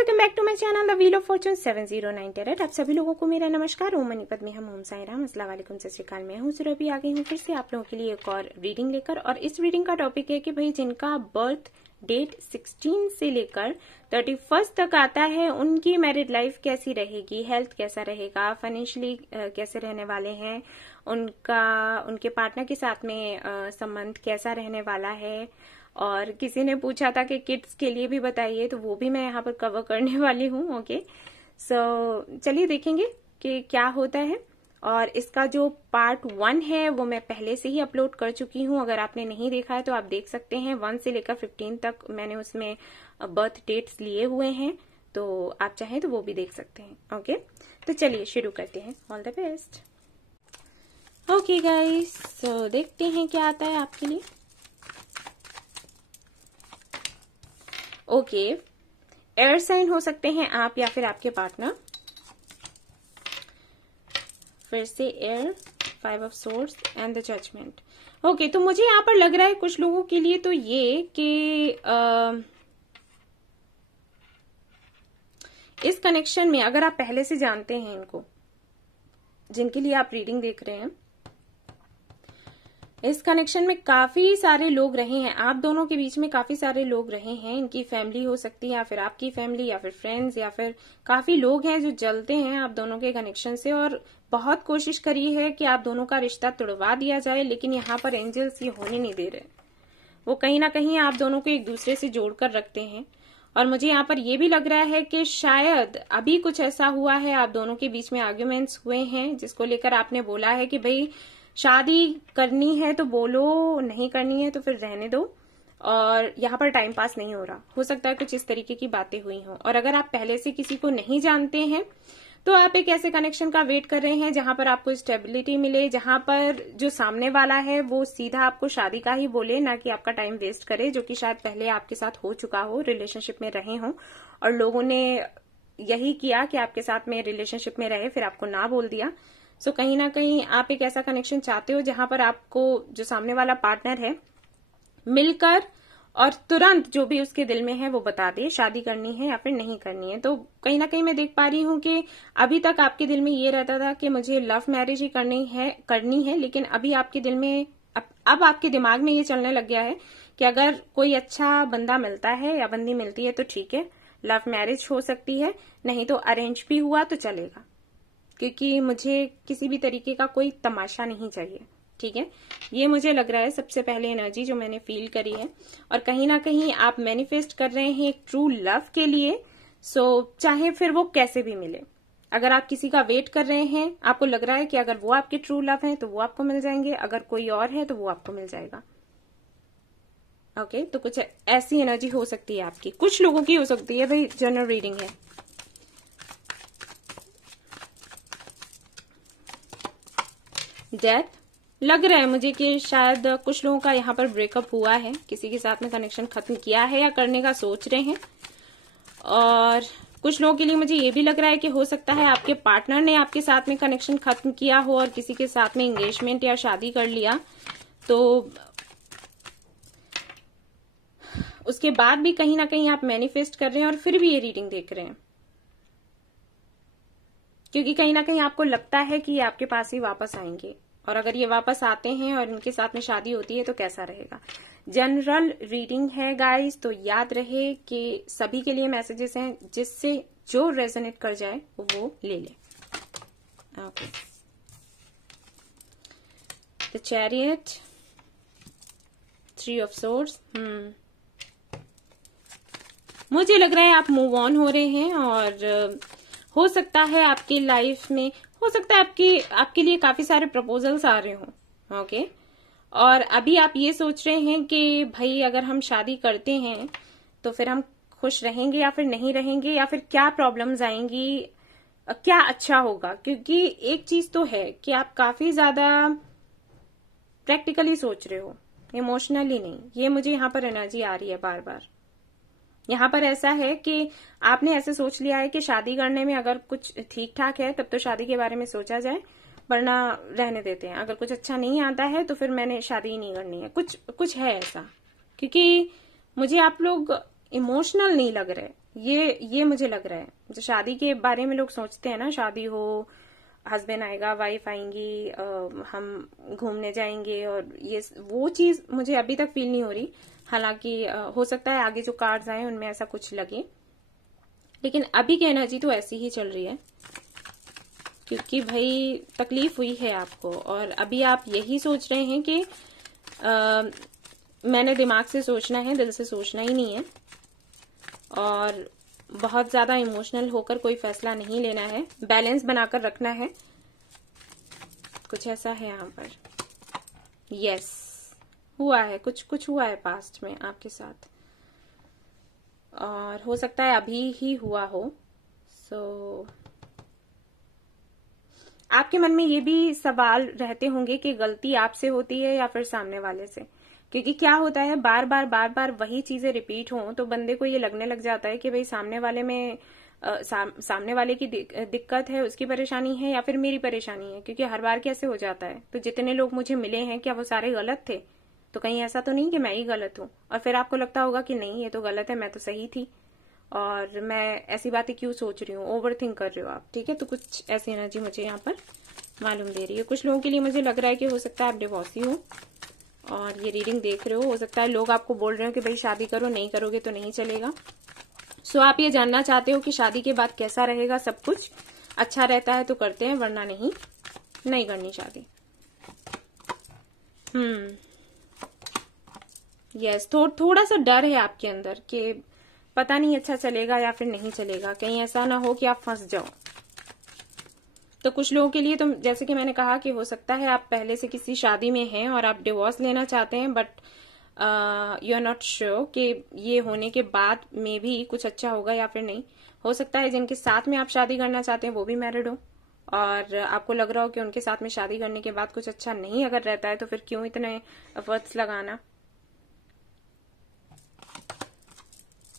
Welcome back to my channel the wheel of fortune 709 tarot. आप सभी लोगों को मेरा नमस्कार। ओम मनीपत में हम ओम साई राम, अस्सलाम वालेकुम, सत श्री अकाल। मैं हूं सुरभि, आ गई हूं फिर से आप लोगों के लिए एक और रीडिंग लेकर। और इस रीडिंग का टॉपिक है कि भाई जिनका बर्थ डेट 16 से लेकर 31 तक आता है उनकी मैरिड लाइफ कैसी रहेगी, हेल्थ कैसा रहेगा, फाइनेंशियली कैसे रहने वाले हैं, उनके पार्टनर के साथ में संबंध कैसा रहने वाला है। और किसी ने पूछा था कि किड्स के लिए भी बताइए, तो वो भी मैं यहाँ पर कवर करने वाली हूँ। ओके, सो चलिए देखेंगे कि क्या होता है। और इसका जो पार्ट 1 है वो मैं पहले से ही अपलोड कर चुकी हूँ। अगर आपने नहीं देखा है तो आप देख सकते हैं। 1 से लेकर 15 तक मैंने उसमें बर्थ डेट्स लिए हुए हैं, तो आप चाहें तो वो भी देख सकते हैं। ओके, तो चलिए शुरू करते हैं। All the best. Okay guys, so देखते हैं क्या आता है आपके लिए। ओके, एयर साइन हो सकते हैं आप या फिर आपके पार्टनर। फिर से air, 5 of swords and the judgement. Okay, तो मुझे यहाँ पर लग रहा है कुछ लोगों के लिए तो ये कि इस कनेक्शन में अगर आप पहले से जानते हैं इनको, जिनके लिए आप रीडिंग देख रहे हैं, इस कनेक्शन में काफी सारे लोग रहे हैं, आप दोनों के बीच में काफी सारे लोग रहे हैं। इनकी फैमिली हो सकती है या फिर आपकी फैमिली या फिर फ्रेंड्स, या फिर काफी लोग हैं जो जलते हैं आप दोनों के कनेक्शन से और बहुत कोशिश करी है कि आप दोनों का रिश्ता तोड़वा दिया जाए, लेकिन यहाँ पर एंजल्स ये होने नहीं दे रहे। वो कहीं ना कहीं आप दोनों को एक दूसरे से जोड़कर रखते हैं। और मुझे यहाँ पर यह भी लग रहा है कि शायद अभी कुछ ऐसा हुआ है, आप दोनों के बीच में आर्ग्यूमेंट्स हुए हैं, जिसको लेकर आपने बोला है कि भाई शादी करनी है तो बोलो, नहीं करनी है तो फिर रहने दो, और यहाँ पर टाइम पास नहीं हो रहा। हो सकता है कुछ इस तरीके की बातें हुई हों। और अगर आप पहले से किसी को नहीं जानते हैं तो आप एक ऐसे कनेक्शन का वेट कर रहे हैं जहां पर आपको स्टेबिलिटी मिले, जहां पर जो सामने वाला है वो सीधा आपको शादी का ही बोले, ना कि आपका टाइम वेस्ट करे, जो कि शायद पहले आपके साथ हो चुका हो, रिलेशनशिप में रहे हों और लोगों ने यही किया कि आपके साथ में रिलेशनशिप में रहे, फिर आपको ना बोल दिया। सो कहीं ना कहीं आप एक ऐसा कनेक्शन चाहते हो जहां पर आपको जो सामने वाला पार्टनर है मिलकर और तुरंत जो भी उसके दिल में है वो बता दे, शादी करनी है या फिर नहीं करनी है। तो कहीं ना कहीं मैं देख पा रही हूं कि अभी तक आपके दिल में ये रहता था कि मुझे लव मैरिज ही करनी है, लेकिन अभी आपके दिल में अब आपके दिमाग में ये चलने लग गया है कि अगर कोई अच्छा बंदा मिलता है या बंदी मिलती है तो ठीक है, लव मैरिज हो सकती है, नहीं तो अरेंज भी हुआ तो चलेगा, क्योंकि मुझे किसी भी तरीके का कोई तमाशा नहीं चाहिए। ठीक है, ये मुझे लग रहा है सबसे पहले एनर्जी जो मैंने फील करी है। और कहीं ना कहीं आप मैनिफेस्ट कर रहे हैं एक ट्रू लव के लिए। सो चाहे फिर वो कैसे भी मिले, अगर आप किसी का वेट कर रहे हैं, आपको लग रहा है कि अगर वो आपके ट्रू लव है तो वो आपको मिल जाएंगे, अगर कोई और है तो वो आपको मिल जाएगा। ओके, तो कुछ ऐसी एनर्जी हो सकती है आपकी, कुछ लोगों की हो सकती है। भाई जनरल रीडिंग है। डेथ, लग रहा है मुझे कि शायद कुछ लोगों का यहाँ पर ब्रेकअप हुआ है, किसी के साथ में कनेक्शन खत्म किया है या करने का सोच रहे हैं। और कुछ लोगों के लिए मुझे ये भी लग रहा है कि हो सकता है आपके पार्टनर ने आपके साथ में कनेक्शन खत्म किया हो और किसी के साथ में एंगेजमेंट या शादी कर लिया, तो उसके बाद भी कहीं ना कहीं आप मैनिफेस्ट कर रहे हैं और फिर भी ये रीडिंग देख रहे हैं, क्योंकि कहीं ना कहीं आपको लगता है कि ये आपके पास ही वापस आएंगे। और अगर ये वापस आते हैं और इनके साथ में शादी होती है तो कैसा रहेगा। जनरल रीडिंग है गाइस, तो याद रहे कि सभी के लिए मैसेजेस हैं, जिससे जो रेजोनेट कर जाए वो ले ले। Okay, the chariot, 3 of swords. मुझे लग रहा है आप मूव ऑन हो रहे हैं और हो सकता है आपकी लाइफ में, हो सकता है आपके लिए काफी सारे प्रपोजल्स आ रहे हों। ओके, और अभी आप ये सोच रहे हैं कि भाई अगर हम शादी करते हैं तो फिर हम खुश रहेंगे या फिर नहीं रहेंगे, या फिर क्या प्रॉब्लम्स आएंगी, क्या अच्छा होगा। क्योंकि एक चीज तो है कि आप काफी ज्यादा प्रैक्टिकली सोच रहे हो, इमोशनली नहीं। ये मुझे यहाँ पर एनर्जी आ रही है बार बार। यहाँ पर ऐसा है कि आपने ऐसे सोच लिया है कि शादी करने में अगर कुछ ठीक ठाक है तब तो शादी के बारे में सोचा जाए, वरना रहने देते हैं। अगर कुछ अच्छा नहीं आता है तो फिर मैंने शादी ही नहीं करनी है, कुछ है ऐसा। क्योंकि मुझे आप लोग इमोशनल नहीं लग रहे, ये मुझे लग रहा है। जो शादी के बारे में लोग सोचते हैं ना, शादी हो, हस्बैंड आएगा, वाइफ आएंगी, हम घूमने जाएंगे, और ये वो चीज मुझे अभी तक फील नहीं हो रही। हालांकि हो सकता है आगे जो कार्ड्स आए उनमें ऐसा कुछ लगे, लेकिन अभी की एनर्जी तो ऐसी ही चल रही है, क्योंकि भाई तकलीफ हुई है आपको, और अभी आप यही सोच रहे हैं कि मैंने दिमाग से सोचना है, दिल से सोचना ही नहीं है, और बहुत ज्यादा इमोशनल होकर कोई फैसला नहीं लेना है, बैलेंस बनाकर रखना है, कुछ ऐसा है यहाँ पर। यस, हुआ है, कुछ हुआ है पास्ट में आपके साथ, और हो सकता है अभी ही हुआ हो। सो आपके मन में ये भी सवाल रहते होंगे कि गलती आपसे होती है या फिर सामने वाले से, क्योंकि क्या होता है, बार बार वही चीजें रिपीट हों तो बंदे को ये लगने लग जाता है कि भाई सामने वाले में सामने वाले की दिक्कत है, उसकी परेशानी है, या फिर मेरी परेशानी है, क्योंकि हर बार कैसे हो जाता है। तो जितने लोग मुझे मिले हैं, क्या वो सारे गलत थे? तो कहीं ऐसा तो नहीं कि मैं ही गलत हूं, और फिर आपको लगता होगा कि नहीं, ये तो गलत है, मैं तो सही थी, और मैं ऐसी बातें क्यों सोच रही हूँ, ओवर थिंक कर रहे हो आप। ठीक है, तो कुछ ऐसी एनर्जी मुझे यहाँ पर मालूम दे रही है। कुछ लोगों के लिए मुझे लग रहा है कि हो सकता है आप डिवोर्सी हो और ये रीडिंग देख रहे हो सकता है लोग आपको बोल रहे हो कि भाई शादी करो, नहीं करोगे तो नहीं चलेगा। सो आप ये जानना चाहते हो कि शादी के बाद कैसा रहेगा सब कुछ, अच्छा रहता है तो करते हैं, वरना नहीं करनी शादी। यस, थोड़ा सा डर है आपके अंदर कि पता नहीं अच्छा चलेगा या फिर नहीं चलेगा, कहीं ऐसा ना हो कि आप फंस जाओ। तो कुछ लोगों के लिए तो जैसे कि मैंने कहा कि हो सकता है आप पहले से किसी शादी में हैं और आप डिवोर्स लेना चाहते हैं, but you are not sure कि ये होने के बाद में भी कुछ अच्छा होगा या फिर नहीं। हो सकता है जिनके साथ में आप शादी करना चाहते हैं वो भी मैरिड हो, और आपको लग रहा हो कि उनके साथ में शादी करने के बाद कुछ अच्छा नहीं अगर रहता है तो फिर क्यों इतने एफर्ट्स लगाना।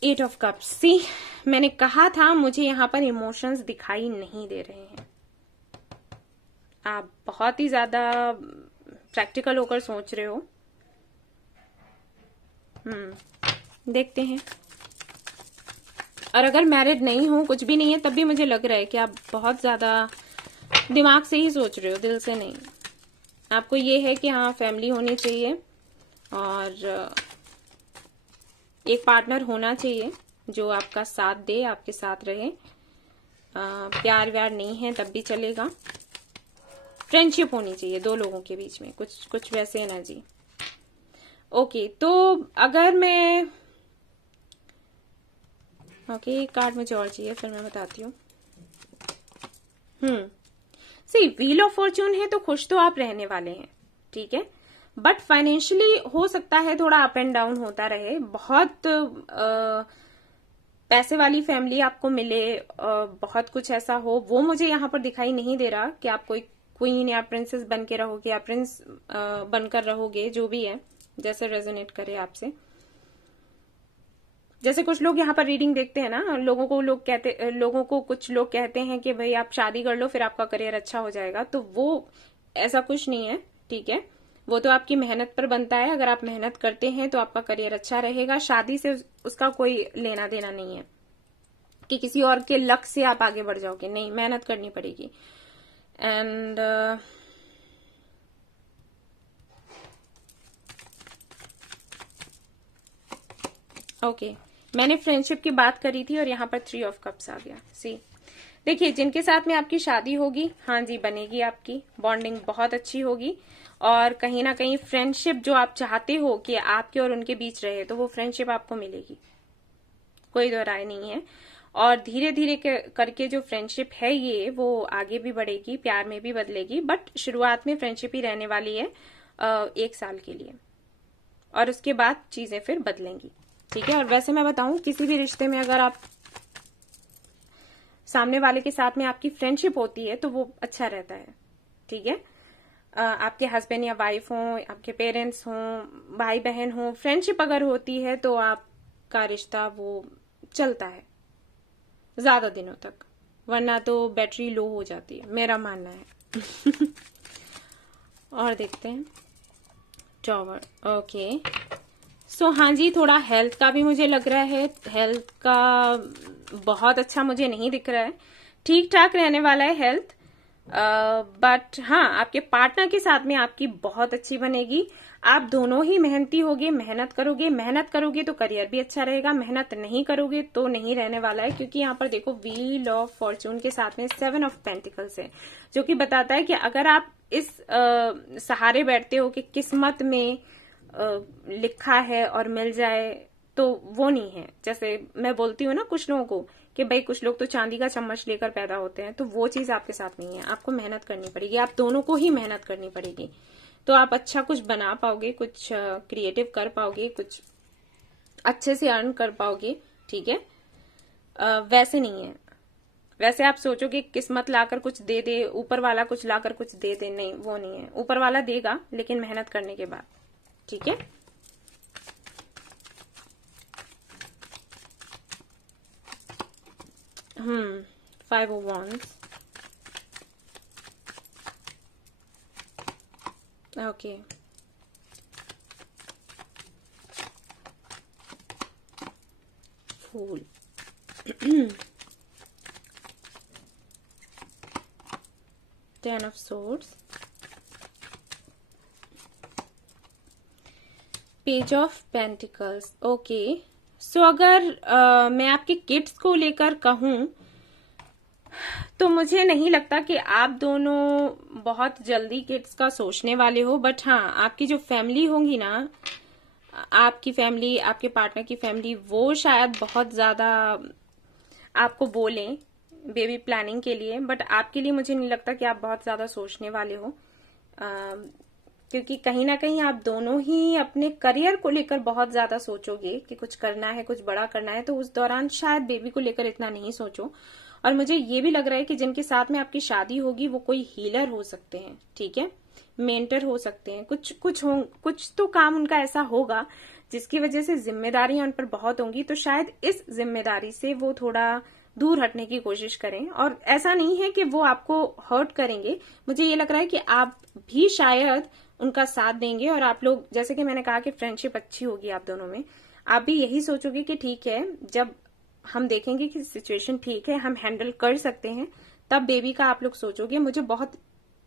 8 ऑफ कप्स, सी मैंने कहा था मुझे यहाँ पर इमोशंस दिखाई नहीं दे रहे हैं। आप बहुत ही ज्यादा प्रैक्टिकल होकर सोच रहे हो। देखते हैं। और अगर मैरिड नहीं हो, कुछ भी नहीं है, तब भी मुझे लग रहा है कि आप बहुत ज्यादा दिमाग से ही सोच रहे हो, दिल से नहीं। आपको ये है कि हाँ फैमिली होनी चाहिए और एक पार्टनर होना चाहिए जो आपका साथ दे, आपके साथ रहे। प्यार व्यार नहीं है तब भी चलेगा। फ्रेंडशिप होनी चाहिए दो लोगों के बीच में, कुछ वैसे एनर्जी। ओके, तो अगर मैं कार्ड मुझे और चाहिए, फिर मैं बताती हूँ। सी व्हील ऑफ फॉर्च्यून है तो खुश तो आप रहने वाले हैं, ठीक है, बट फाइनेंशियली हो सकता है थोड़ा अप एंड डाउन होता रहे। बहुत पैसे वाली फैमिली आपको मिले, बहुत कुछ ऐसा हो, वो मुझे यहाँ पर दिखाई नहीं दे रहा कि आप कोई क्वीन या प्रिंसेस बन के रहोगे या प्रिंस बनकर रहोगे, जो भी है जैसे रेजोनेट करे आपसे। जैसे कुछ लोग यहाँ पर रीडिंग देखते हैं ना, लोगों को कुछ लोग कहते हैं कि भाई आप शादी कर लो फिर आपका करियर अच्छा हो जाएगा, तो वो ऐसा कुछ नहीं है, ठीक है। वो तो आपकी मेहनत पर बनता है, अगर आप मेहनत करते हैं तो आपका करियर अच्छा रहेगा। शादी से उसका कोई लेना देना नहीं है कि किसी और के लक से आप आगे बढ़ जाओगे, नहीं, मेहनत करनी पड़ेगी। एंड ओके, मैंने फ्रेंडशिप की बात करी थी और यहाँ पर 3 ऑफ कप्स आ गया। सी देखिए, जिनके साथ में आपकी शादी होगी, हाँ जी बनेगी, आपकी बॉन्डिंग बहुत अच्छी होगी, और कहीं ना कहीं फ्रेंडशिप जो आप चाहते हो कि आपके और उनके बीच रहे, तो वो फ्रेंडशिप आपको मिलेगी, कोई दो राय नहीं है। और धीरे धीरे करके जो फ्रेंडशिप है ये वो आगे भी बढ़ेगी, प्यार में भी बदलेगी, बट शुरुआत में फ्रेंडशिप ही रहने वाली है 1 साल के लिए, और उसके बाद चीजें फिर बदलेंगी, ठीक है। और वैसे मैं बताऊं, किसी भी रिश्ते में अगर आप सामने वाले के साथ में आपकी फ्रेंडशिप होती है तो वो अच्छा रहता है, ठीक है। आपके हस्बैंड या वाइफ हो, आपके पेरेंट्स हो, भाई बहन हो, फ्रेंडशिप अगर होती है तो आपका रिश्ता वो चलता है ज्यादा दिनों तक, वरना तो बैटरी लो हो जाती है, मेरा मानना है। और देखते हैं टॉवर। ओके, हाँ जी, थोड़ा हेल्थ का भी मुझे लग रहा है, हेल्थ का बहुत अच्छा मुझे नहीं दिख रहा है, ठीक ठाक रहने वाला है हेल्थ। बट हाँ, आपके पार्टनर के साथ में आपकी बहुत अच्छी बनेगी। आप दोनों ही मेहनती होगे, मेहनत करोगे तो करियर भी अच्छा रहेगा, मेहनत नहीं करोगे तो नहीं रहने वाला है। क्योंकि यहाँ पर देखो व्हील ऑफ फॉर्चून के साथ में 7 ऑफ पेंटिकल्स है, जो कि बताता है कि अगर आप इस सहारे बैठते हो कि किस्मत में लिखा है और मिल जाए, तो वो नहीं है। जैसे मैं बोलती हूँ ना कुछ लोगों को कि भाई कुछ लोग तो चांदी का चम्मच लेकर पैदा होते हैं, तो वो चीज आपके साथ नहीं है। आपको मेहनत करनी पड़ेगी, आप दोनों को ही मेहनत करनी पड़ेगी, तो आप अच्छा कुछ बना पाओगे, कुछ क्रिएटिव कर पाओगे, कुछ अच्छे से अर्न कर पाओगे। ठीक है, वैसे नहीं है, वैसे आप सोचोगे किस्मत लाकर कुछ दे दे, ऊपर वाला कुछ लाकर कुछ दे दे, नहीं वो नहीं है। ऊपर वाला देगा लेकिन मेहनत करने के बाद। ठीक है, five of wands, okay, fool, 10 of swords, page of pentacles. Okay, so अगर मैं आपके किड्स को लेकर कहूं तो मुझे नहीं लगता कि आप दोनों बहुत जल्दी किड्स का सोचने वाले हो। बट हाँ, आपकी जो फैमिली होंगी ना, आपकी फैमिली, आपके पार्टनर की फैमिली, वो शायद बहुत ज्यादा आपको बोलें बेबी प्लानिंग के लिए। बट आपके लिए मुझे नहीं लगता कि आप बहुत ज्यादा सोचने वाले हो, क्योंकि कहीं ना कहीं आप दोनों ही अपने करियर को लेकर बहुत ज्यादा सोचोगे कि कुछ करना है, कुछ बड़ा करना है, तो उस दौरान शायद बेबी को लेकर इतना नहीं सोचो। और मुझे ये भी लग रहा है कि जिनके साथ में आपकी शादी होगी वो कोई हीलर हो सकते हैं, ठीक है, मेंटर हो सकते हैं, कुछ तो काम उनका ऐसा होगा जिसकी वजह से जिम्मेदारियां उन पर बहुत होंगी। तो शायद इस जिम्मेदारी से वो थोड़ा दूर हटने की कोशिश करें। और ऐसा नहीं है कि वो आपको हर्ट करेंगे, मुझे ये लग रहा है कि आप भी शायद उनका साथ देंगे। और आप लोग, जैसे कि मैंने कहा कि फ्रेंडशिप अच्छी होगी आप दोनों में, आप भी यही सोचोगे कि ठीक है, जब हम देखेंगे कि सिचुएशन ठीक है, हम हैंडल कर सकते हैं, तब बेबी का आप लोग सोचोगे। मुझे बहुत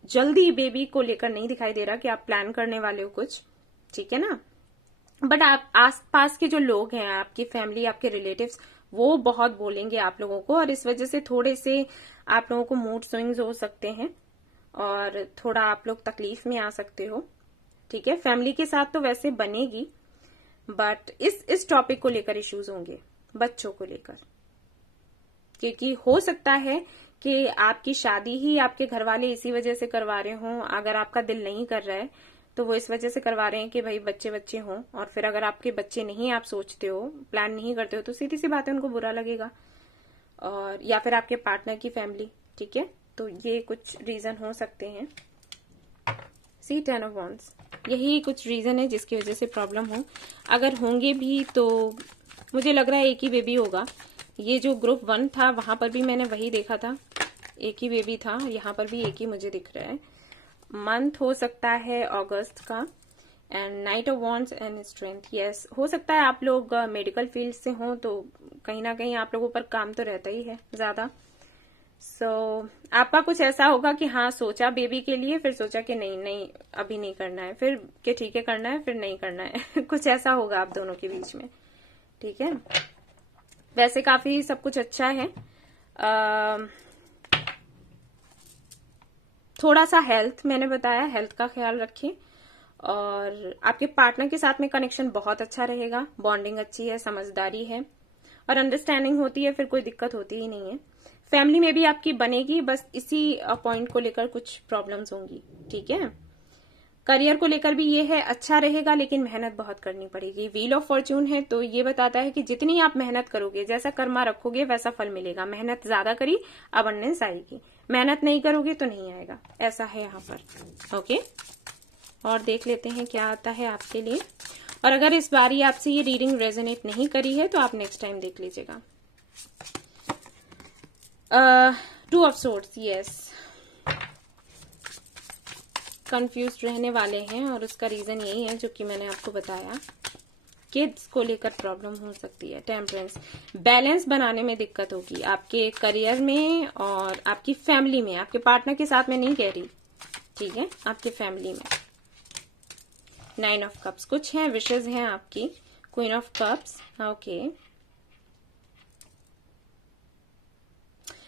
जल्दी बेबी को लेकर नहीं दिखाई दे रहा कि आप प्लान करने वाले हो कुछ, ठीक है ना। बट आप आसपास के जो लोग हैं, आपकी फैमिली, आपके रिलेटिव्स, वो बहुत बोलेंगे आप लोगों को, और इस वजह से थोड़े से आप लोगों को मूड स्विंग्स हो सकते हैं और थोड़ा आप लोग तकलीफ में आ सकते हो। ठीक है, फैमिली के साथ तो वैसे बनेगी, बट इस टॉपिक को लेकर इश्यूज होंगे, बच्चों को लेकर, क्योंकि हो सकता है कि आपकी शादी ही आपके घर वाले इसी वजह से करवा रहे हों। अगर आपका दिल नहीं कर रहा है तो वो इस वजह से करवा रहे हैं कि भाई बच्चे हों, और फिर अगर आपके बच्चे नहीं, आप सोचते हो, प्लान नहीं करते हो, तो सीधी सी बात है, उनको बुरा लगेगा। और या फिर आपके पार्टनर की फैमिली, ठीक है, तो ये कुछ रीजन हो सकते हैं। सी 10 ऑफ wands, यही कुछ रीजन है जिसकी वजह से प्रॉब्लम हो। अगर होंगे भी तो मुझे लग रहा है एक ही बेबी होगा। ये जो ग्रुप 1 था वहां पर भी मैंने वही देखा था, एक ही बेबी था, यहाँ पर भी एक ही मुझे दिख रहा है। मंथ हो सकता है अगस्त का, and night of wands and strength. Yes, हो सकता है आप लोग मेडिकल फील्ड से हों, तो कहीं ना कहीं आप लोगों पर काम तो रहता ही है ज्यादा। सो आपका कुछ ऐसा होगा कि हाँ, सोचा बेबी के लिए, फिर सोचा कि नहीं अभी नहीं करना है, फिर कि ठीक है करना है, फिर नहीं करना है कुछ ऐसा होगा आप दोनों के बीच में, ठीक है। वैसे काफी सब कुछ अच्छा है। थोड़ा सा हेल्थ, मैंने बताया, हेल्थ का ख्याल रखें। और आपके पार्टनर के साथ में कनेक्शन बहुत अच्छा रहेगा, बॉन्डिंग अच्छी है, समझदारी है और अंडरस्टैंडिंग होती है, फिर कोई दिक्कत होती ही नहीं है। फैमिली में भी आपकी बनेगी, बस इसी पॉइंट को लेकर कुछ प्रॉब्लम्स होंगी, ठीक है। करियर को लेकर भी ये है, अच्छा रहेगा लेकिन मेहनत बहुत करनी पड़ेगी। व्हील ऑफ फॉर्च्यून है तो ये बताता है कि जितनी आप मेहनत करोगे, जैसा कर्मा रखोगे वैसा फल मिलेगा। मेहनत ज्यादा करी, अबंडेंस आएगी, मेहनत नहीं करोगे तो नहीं आएगा, ऐसा है यहाँ पर। ओके, और देख लेते हैं क्या आता है आपके लिए। और अगर इस बारी आपसे ये रीडिंग रेजोनेट नहीं करी है तो आप नेक्स्ट टाइम देख लीजिएगा। 2 ऑफ swords, यस, कंफ्यूज रहने वाले हैं और उसका रीजन यही है जो कि मैंने आपको बताया किड्स को लेकर प्रॉब्लम हो सकती है। टेम्परेंस, बैलेंस बनाने में दिक्कत होगी आपके करियर में और आपकी फैमिली में। आपके पार्टनर के साथ मैं नहीं कह रही, ठीक है, आपके फैमिली में। 9 ऑफ कप्स, कुछ है विशेष हैं आपकी। Queen of cups, okay.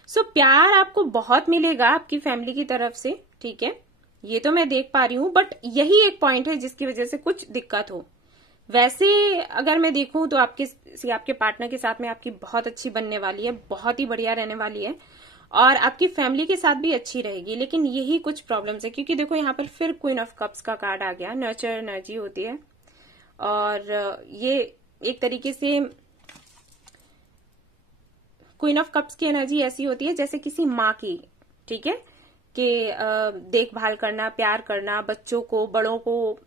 So प्यार आपको बहुत मिलेगा आपकी फैमिली की तरफ से, ठीक है, ये तो मैं देख पा रही हूं। बट यही एक पॉइंट है जिसकी वजह से कुछ दिक्कत हो। वैसे अगर मैं देखूं तो आपके पार्टनर के साथ में आपकी बहुत अच्छी बनने वाली है, बहुत ही बढ़िया रहने वाली है, और आपकी फैमिली के साथ भी अच्छी रहेगी। लेकिन यही कुछ प्रॉब्लम्स है, क्योंकि देखो यहाँ पर फिर क्वीन ऑफ कप्स का कार्ड आ गया। नर्चर एनर्जी होती है, और ये एक तरीके से क्वीन ऑफ कप्स की एनर्जी ऐसी होती है जैसे किसी माँ की, ठीक है, कि देखभाल करना, प्यार करना, बच्चों को, बड़ों को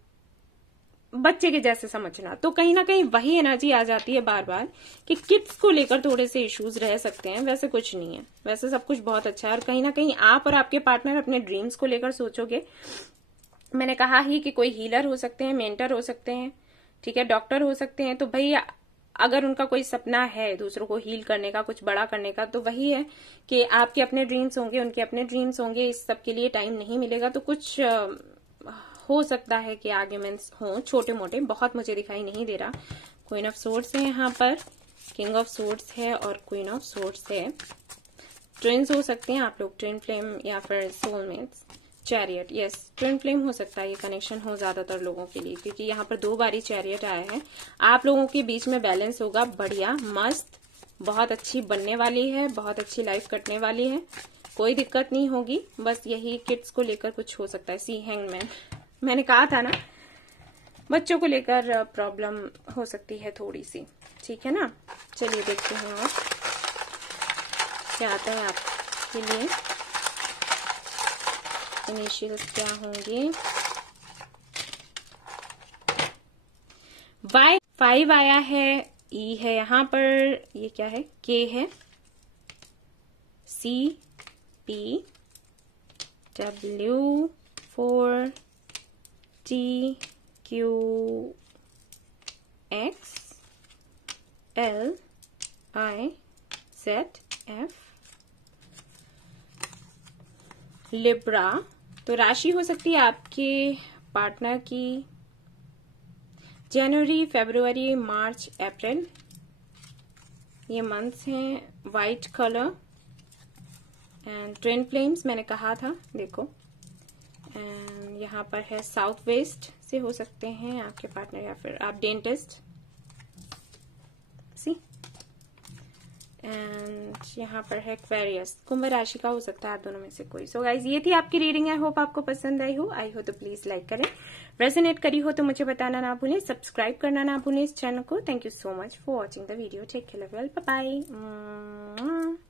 बच्चे के जैसे समझना। तो कहीं ना कहीं वही एनर्जी आ जाती है बार बार कि किड्स को लेकर थोड़े से इश्यूज रह सकते हैं। वैसे कुछ नहीं है, वैसे सब कुछ बहुत अच्छा है। और कहीं ना कहीं आप और आपके पार्टनर अपने ड्रीम्स को लेकर सोचोगे। मैंने कहा ही कि कोई हीलर हो सकते हैं, मेंटर हो सकते हैं, ठीक है, डॉक्टर हो सकते हैं। तो भाई अगर उनका कोई सपना है दूसरों को हील करने का, कुछ बड़ा करने का, तो वही है कि आपके अपने ड्रीम्स होंगे, उनके अपने ड्रीम्स होंगे। इस सब के लिए टाइम नहीं मिलेगा, तो कुछ हो सकता है कि आर्ग्यूमेंट्स हों छोटे मोटे, बहुत मुझे दिखाई नहीं दे रहा। क्वीन ऑफ सोर्ड्स है यहाँ पर, किंग ऑफ सोर्ड्स है और क्वीन ऑफ सोर्ड्स है। ट्विन्स हो सकते हैं आप लोग, ट्विन फ्लेम या फिर soulmates. Chariot, yes, twin flame हो सकता है ये कनेक्शन हो ज्यादातर लोगों के लिए, क्योंकि यहाँ पर 2 बारी चैरियट आया है। आप लोगों के बीच में बैलेंस होगा, बढ़िया, मस्त, बहुत अच्छी बनने वाली है, बहुत अच्छी लाइफ कटने वाली है, कोई दिक्कत नहीं होगी। बस यही किड्स को लेकर कुछ हो सकता है। सी हैंगमैन, मैंने कहा था ना, बच्चों को लेकर प्रॉब्लम हो सकती है थोड़ी सी, ठीक है ना। चलिए देखते हैं और क्या आता है आपके लिए। इनिशियल्स क्या होंगे। Y5 आया है, E है यहाँ पर, ये क्या है, K है, C, P, W, 4, T, Q, X, L, I, Z, F, Libra. तो राशि हो सकती है आपके पार्टनर की जनवरी, फरवरी, मार्च, अप्रैल, ये मंथ्स हैं। White colour and twin flames मैंने कहा था, देखो। एंड यहाँ पर है साउथ वेस्ट से हो सकते हैं आपके पार्टनर, या फिर आप डेंटिस्ट, सी। एंड यहाँ पर है एक्वेरियस, कुंभ राशि का हो सकता है आप दोनों में से कोई। सो गाइज, ये थी आपकी रीडिंग। आई होप आपको पसंद आई हो तो प्लीज लाइक करें। रेजोनेट करी हो तो मुझे बताना ना भूलें, सब्सक्राइब करना ना भूलें इस चैनल को। Thank you so much for watching the video. Take care, bye bye.